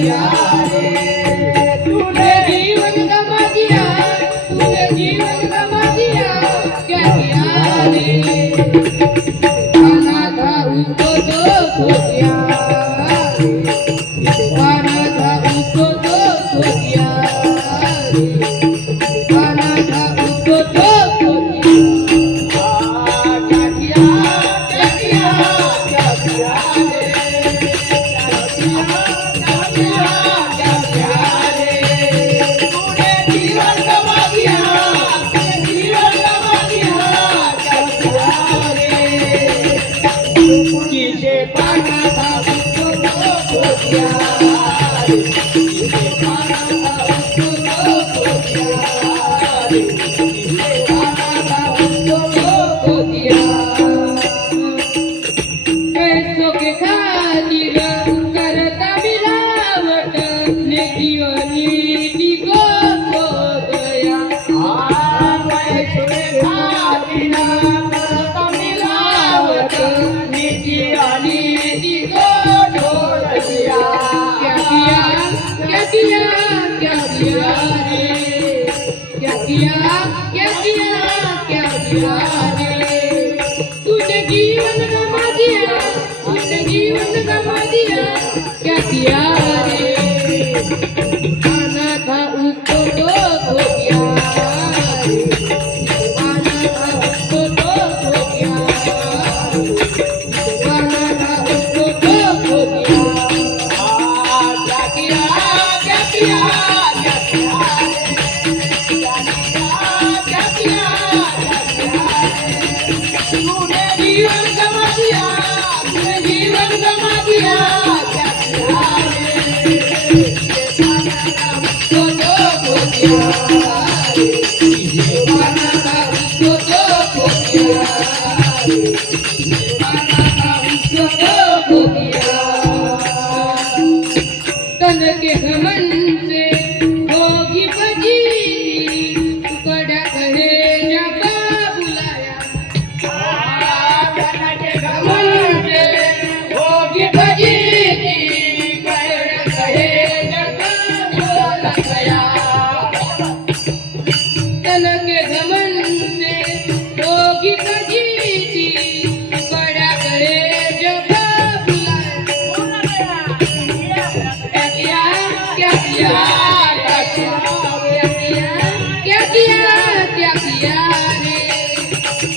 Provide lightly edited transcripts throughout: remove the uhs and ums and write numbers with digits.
KIA रे तूने जीवन गमा दिया, तूने जीवन गमा दिया, क्या किया रे पाना था उसको तो खो दिया रे, पाना था उसको तो खो दिया रे, पाना था उसको तो खो दिया। क्या किया, क्या किया, क्या किया रे, क्या किया, क्या किया, क्या किया रे तूने जीवन गमा दिया, तूने जीवन गमा दिया, क्या किया रे किसे पाना था उसको तो खो दिया रे, किसे पाना था उसको तो खो दिया रे, किसे पाना था उसको तो खो दिया। पैसों के खातिर करता मिलावट, नीतियों नीति को खो गया। पैसों के खातिर करता मिलावट, नीतियों नीति को छोड़ दिया। क्या किया, क्या किया, क्या किया रे, क्या किया, क्या किया, क्या किया रे तूने जीवन गमा दिया, तूने जीवन गमा दिया, क्या किया रे पाना था उसको तो खो दिया रे, पाना था उसको तो खो दिया रे, पाना था उसको तो खो दिया। क्या किया, क्या किया, क्या किया रे, क्या किया, क्या किया रे तूने जीवन गमा दिया, तूने जीवन गमा दिया, क्या किया रे पाना था उसको तो खो दिया रे, पाना था उसको तो खो दिया रे, पाना था उसको तो खो दिया। तन के घमंड से होगी फजीली, टुकड़ा करे जबा बुलाया। तन के घमंड से होगी फजीली, टुकड़ा करे जबा बुलाया। तन के घमंड से होगी फजीली, टुकड़ा करे जबा बुलाया। क्या किया, क्या किया, क्या किया, क्या किया, क्या किया रे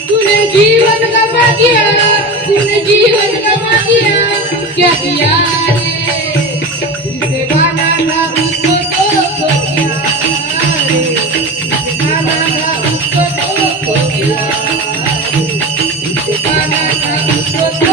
तूने जीवन गमा दिया, तूने जीवन गमा दिया, क्या किया रे जिसे पाना था उसको तो खो दिया रे, जिसे पाना था उसको तो खो दिया रे, जिसे पाना था उसको तो